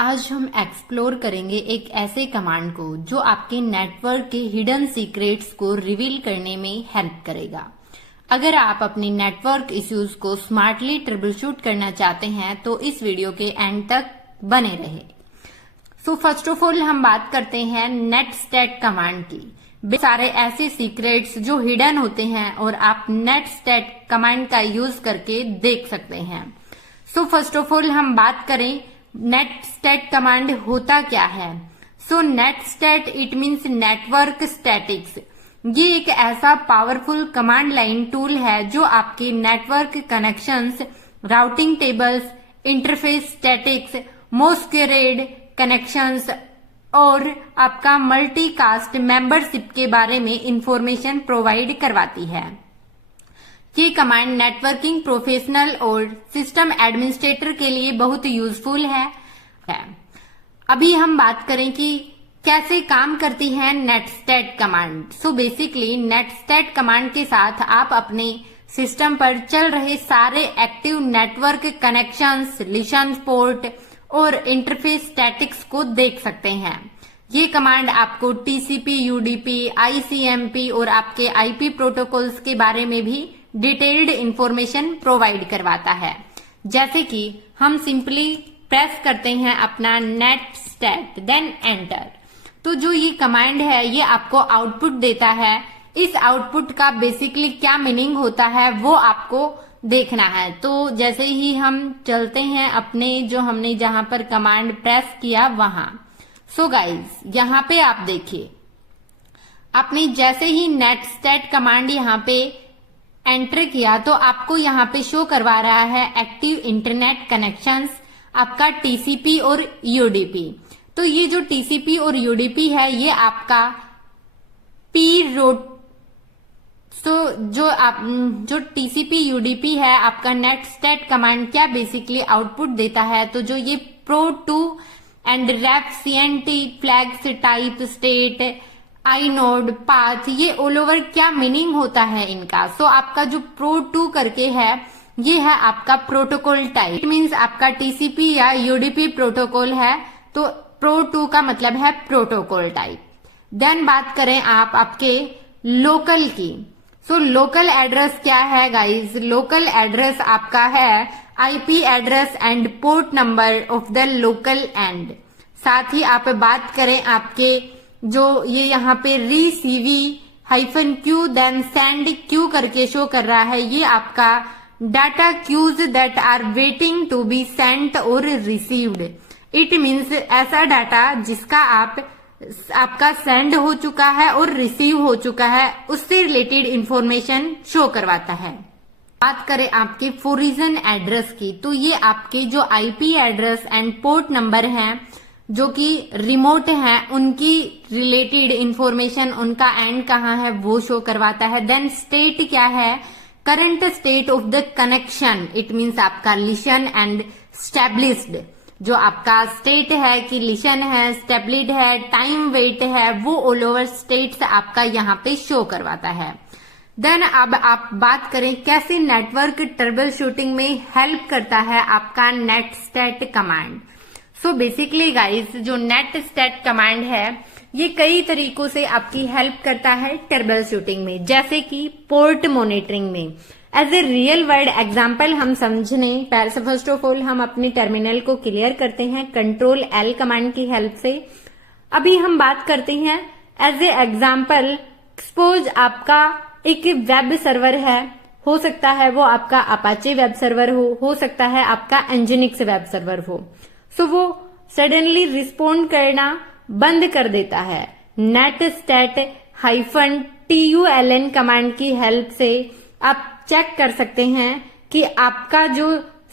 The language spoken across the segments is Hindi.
आज हम एक्सप्लोर करेंगे एक ऐसे कमांड को जो आपके नेटवर्क के हिडन सीक्रेट्स को रिवील करने में हेल्प करेगा। अगर आप अपने नेटवर्क इश्यूज को स्मार्टली ट्रबलशूट करना चाहते हैं तो इस वीडियो के एंड तक बने रहे। सो फर्स्ट ऑफ ऑल हम बात करते हैं नेटस्टैट कमांड की। सारे ऐसे सीक्रेट्स जो हिडन होते हैं और आप नेटस्टैट कमांड का यूज करके देख सकते हैं। सो फर्स्ट ऑफ ऑल हम बात करें नेटस्टैट कमांड होता क्या है। सो नेटस्टैट इट मीन्स नेटवर्क स्टैटिक्स। ये एक ऐसा पावरफुल कमांड लाइन टूल है जो आपके network connections, routing tables, interface statics, masqueraded connections और आपका मल्टीकास्ट मेंबरशिप के बारे में इंफॉर्मेशन प्रोवाइड करवाती है। ये कमांड नेटवर्किंग प्रोफेशनल और सिस्टम एडमिनिस्ट्रेटर के लिए बहुत यूजफुल है। अभी हम बात करें कि कैसे काम करती है नेटस्टैट कमांड। सो बेसिकली नेटस्टैट कमांड के साथ आप अपने सिस्टम पर चल रहे सारे active network connections, listen port और इंटरफेस स्टैटिक्स को देख सकते हैं। ये कमांड आपको टीसीपी, यूडीपी, आईसीएमपी और आपके आईपी प्रोटोकॉल्स के बारे में भी डिटेल्ड इंफॉर्मेशन प्रोवाइड करवाता है। जैसे कि हम सिंपली प्रेस करते हैं अपना नेटस्टैट देन एंटर, तो जो ये कमांड है ये आपको आउटपुट देता है। इस आउटपुट का बेसिकली क्या मीनिंग होता है वो आपको देखना है। तो जैसे ही हम चलते हैं अपने जो हमने जहां पर कमांड प्रेस किया वहां। सो गाइज यहाँ पे आप देखिए, आपने जैसे ही नेटस्टैट कमांड यहाँ पे एंटर किया तो आपको यहाँ पे शो करवा रहा है एक्टिव इंटरनेट कनेक्शंस, आपका टीसीपी और यूडीपी। तो ये जो टीसीपी और यूडीपी है ये आपका पी रोट, तो जो टीसीपी यूडीपी है आपका नेटस्टैट कमांड क्या बेसिकली आउटपुट देता है। तो जो ये प्रो2 and ref CNT flags type state inode path, ये ऑल ओवर क्या मीनिंग होता है इनका। सो आपका जो प्रो2 करके है ये है आपका प्रोटोकॉल टाइप। इट मीन्स आपका टीसीपी या यूडीपी प्रोटोकॉल है तो प्रो2 का मतलब है प्रोटोकॉल टाइप। देन बात करें आप आपके लोकल की। सो लोकल एड्रेस क्या है गाइज। लोकल एड्रेस आपका है IP address and port number of the local and. साथ ही आप बात करें आपके जो ये यहाँ पे receive-q देन सेंड क्यू करके शो कर रहा है, ये आपका data queues that are waiting to be sent और रिसीव्ड। इट मीन्स ऐसा डाटा जिसका आपका सेंड हो चुका है और रिसीव हो चुका है, उससे रिलेटेड इंफॉर्मेशन शो करवाता है। बात करें आपके फोरिजन एड्रेस की, तो ये आपके जो IP address and port number हैं जो कि रिमोट हैं उनकी रिलेटेड इंफॉर्मेशन, उनका एंड कहाँ है वो शो करवाता है। देन स्टेट क्या है, current state of the connection. It means आपका लिशन एंड स्टेब्लिश्ड, जो आपका स्टेट है कि लिशन है, स्टेब्लिड है, टाइम वेट है, वो ऑल ओवर स्टेट्स आपका यहाँ पे शो करवाता है। देन अब आप बात करें कैसे नेटवर्क ट्रबल शूटिंग में हेल्प करता है आपका netstat command. So basically guys जो नेटस्टैट कमांड है ये कई तरीकों से आपकी हेल्प करता है ट्रबल शूटिंग में, जैसे कि पोर्ट मॉनिटरिंग में। As a real world example हम समझने फर्स्ट ऑफ ऑल हम अपने टर्मिनल को क्लियर करते हैं कंट्रोल एल कमांड की हेल्प से। अभी हम बात करते हैं एज ए एग्जाम्पल, सपोज आपका एक वेब सर्वर है, हो सकता है वो आपका अपाचे वेब सर्वर हो सकता है आपका एनजिनिक्स वेब सर्वर हो। सो वो सडनली रिस्पोंड करना बंद कर देता है। नेटस्टैट -TULN कमांड की हेल्प से आप चेक कर सकते हैं कि आपका जो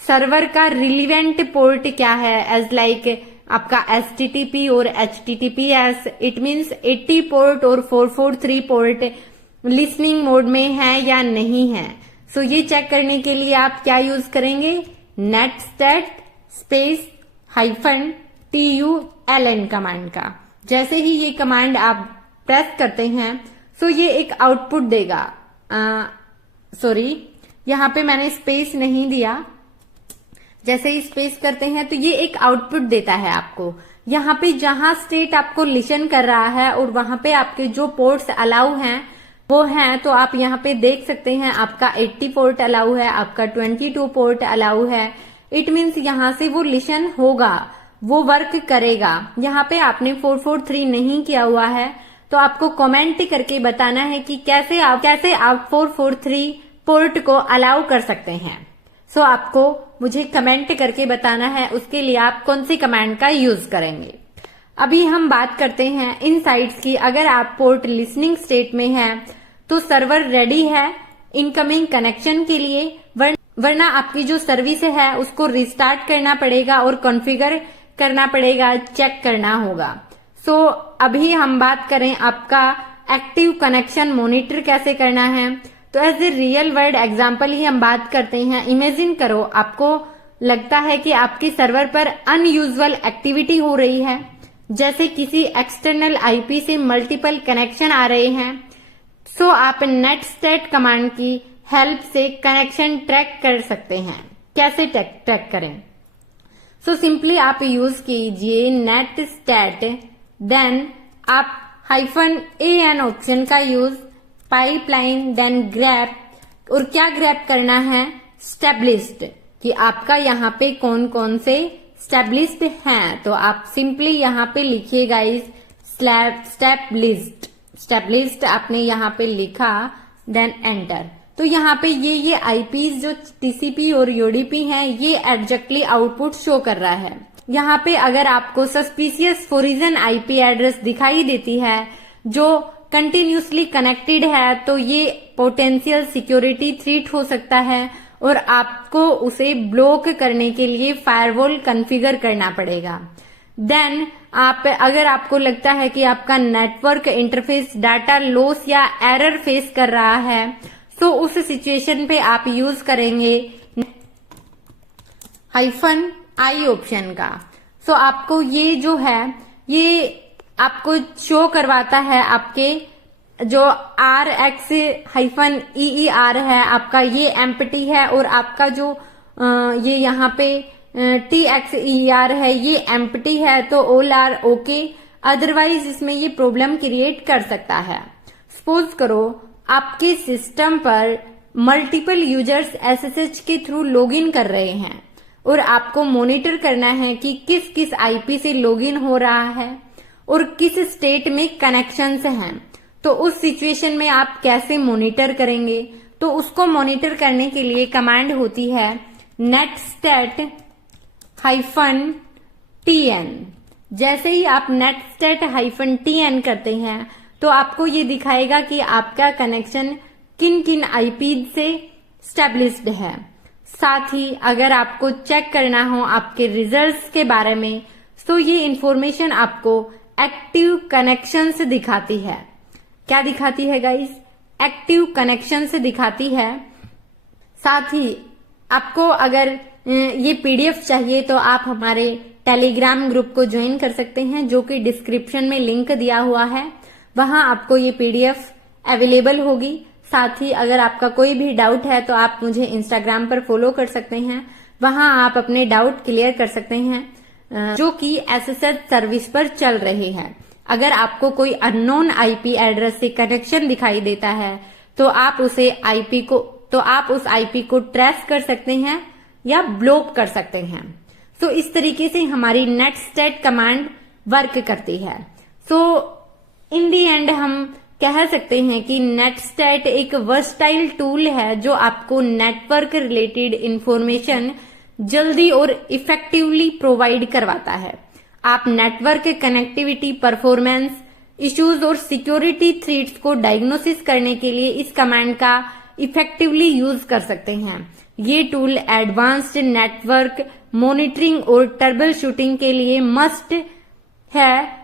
सर्वर का रिलीवेंट पोर्ट क्या है, एज लाइक आपका HTTP और HTTPS। इट मीन्स 80 पोर्ट और 443 पोर्ट लिसनिंग मोड में है या नहीं है। सो ये चेक करने के लिए आप क्या यूज करेंगे, नेटस्टैट स्पेस -TULN कमांड का। जैसे ही ये कमांड आप प्रेस करते हैं सो ये एक आउटपुट देगा। सॉरी यहाँ पे मैंने स्पेस नहीं दिया, जैसे ही स्पेस करते हैं तो ये एक आउटपुट देता है आपको। यहाँ पे जहां स्टेट आपको लिसन कर रहा है और वहां पे आपके जो पोर्ट्स अलाउ हैं वो हैं, तो आप यहाँ पे देख सकते हैं आपका 80 पोर्ट अलाउ है, आपका 22 पोर्ट अलाउ है। इट मीन्स यहाँ से वो लिसन होगा, वो वर्क करेगा। यहाँ पे आपने 443 नहीं किया हुआ है तो आपको कमेंट करके बताना है कि कैसे आप 443 पोर्ट को अलाउ कर सकते हैं। सो आपको मुझे कमेंट करके बताना है उसके लिए आप कौन सी कमांड का यूज करेंगे। अभी हम बात करते हैं इन साइट्स की। अगर आप पोर्ट लिसनिंग स्टेट में है तो सर्वर रेडी है इनकमिंग कनेक्शन के लिए, वरना आपकी जो सर्विस है उसको रिस्टार्ट करना पड़ेगा और कॉन्फ़िगर करना पड़ेगा, चेक करना होगा। सो अभी हम बात करें आपका एक्टिव कनेक्शन मॉनिटर कैसे करना है, तो as a real world example ही हम बात करते हैं। इमेजिन करो आपको लगता है कि आपके सर्वर पर अनयूजुअल एक्टिविटी हो रही है, जैसे किसी एक्सटर्नल आईपी से मल्टीपल कनेक्शन आ रहे हैं। सो आप नेटस्टेट कमांड की हेल्प से कनेक्शन ट्रैक कर सकते हैं। कैसे ट्रैक करें? सो सिंपली आप यूज कीजिए नेटस्टेट, देन आप -an ऑप्शन का यूज, पाइपलाइन, देन ग्रैप। और क्या ग्रैप करना है? स्टेप लिस्ट, कि आपका यहाँ पे कौन कौन से स्टेप लिस्ट हैं। तो आप सिंपली यहाँ पे लिखिए गाइस स्टेप लिस्ट आपने यहाँ पे लिखा, देन एंटर। तो यहाँ पे ये आईपीज जो टीसीपी और यूडीपी हैं ये एग्जैक्टली आउटपुट शो कर रहा है। यहाँ पे अगर आपको सस्पिशियस फोरिजन आईपी एड्रेस दिखाई देती है जो कंटिन्यूसली कनेक्टेड है तो ये पोटेंशियल सिक्योरिटी थ्रेट हो सकता है और आपको उसे ब्लॉक करने के लिए फायरवॉल कॉन्फ़िगर करना पड़ेगा। देन अगर आपको लगता है कि आपका नेटवर्क इंटरफेस डाटा लॉस या एरर फेस कर रहा है तो उस सिचुएशन पे आप यूज करेंगे -i ऑप्शन का। सो आपको ये जो है ये आपको शो करवाता है आपके जो RX-EER है आपका ये एम्प्टी है और आपका जो ये यहाँ पे TXER है ये एम्प्टी है, तो ऑल आर ओके। अदरवाइज इसमें ये प्रॉब्लम क्रिएट कर सकता है। सपोज करो आपके सिस्टम पर मल्टीपल यूजर्स SSH के थ्रू लॉगिन कर रहे हैं और आपको मॉनिटर करना है कि किस किस आईपी से लॉगिन हो रहा है और किस स्टेट में कनेक्शंस हैं। तो उस सिचुएशन में आप कैसे मॉनिटर करेंगे? तो उसको मॉनिटर करने के लिए कमांड होती है netstat -tn। जैसे ही आप netstat -tn करते हैं तो आपको ये दिखाएगा कि आपका कनेक्शन किन किन आईपी से स्टैब्लिश्ड है। साथ ही अगर आपको चेक करना हो आपके रिजल्ट्स के बारे में तो ये इंफॉर्मेशन आपको एक्टिव कनेक्शंस दिखाती है। क्या दिखाती है गाइस? एक्टिव कनेक्शंस दिखाती है। साथ ही आपको अगर ये पीडीएफ चाहिए तो आप हमारे टेलीग्राम ग्रुप को ज्वाइन कर सकते हैं जो कि डिस्क्रिप्शन में लिंक दिया हुआ है, वहां आपको ये पीडीएफ अवेलेबल होगी। साथ ही अगर आपका कोई भी डाउट है तो आप मुझे इंस्टाग्राम पर फॉलो कर सकते हैं, वहां आप अपने डाउट क्लियर कर सकते हैं जो कि एसएसएच सर्विस पर चल रहे हैं। अगर आपको कोई अननोन आईपी एड्रेस से कनेक्शन दिखाई देता है तो आप उस आईपी को ट्रेस कर सकते हैं या ब्लॉक कर सकते हैं। तो इस तरीके से हमारी नेटस्टेट कमांड वर्क करती है। सो इन दी एंड हम कह सकते हैं कि नेटस्टेट एक वर्सटाइल टूल है जो आपको नेटवर्क रिलेटेड इंफॉर्मेशन जल्दी और इफेक्टिवली प्रोवाइड करवाता है। आप नेटवर्क कनेक्टिविटी, परफॉर्मेंस इश्यूज और सिक्योरिटी थ्रेट्स को डायग्नोसिस करने के लिए इस कमांड का इफेक्टिवली यूज कर सकते हैं। ये टूल एडवांस्ड नेटवर्क मॉनिटरिंग और ट्रबल शूटिंग के लिए मस्ट है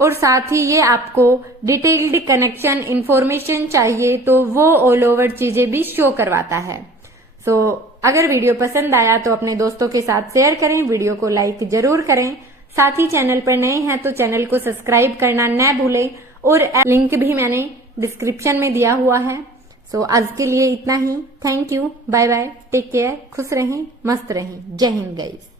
और साथ ही ये आपको डिटेल्ड कनेक्शन इंफॉर्मेशन चाहिए तो वो ऑल ओवर चीजें भी शो करवाता है। सो अगर वीडियो पसंद आया तो अपने दोस्तों के साथ शेयर करें, वीडियो को लाइक जरूर करें। साथ ही चैनल पर नए हैं तो चैनल को सब्सक्राइब करना न भूलें और लिंक भी मैंने डिस्क्रिप्शन में दिया हुआ है। सो आज के लिए इतना ही। Thank you, bye bye, take care, खुश रहें, मस्त रहें। जय हिंद गाइस।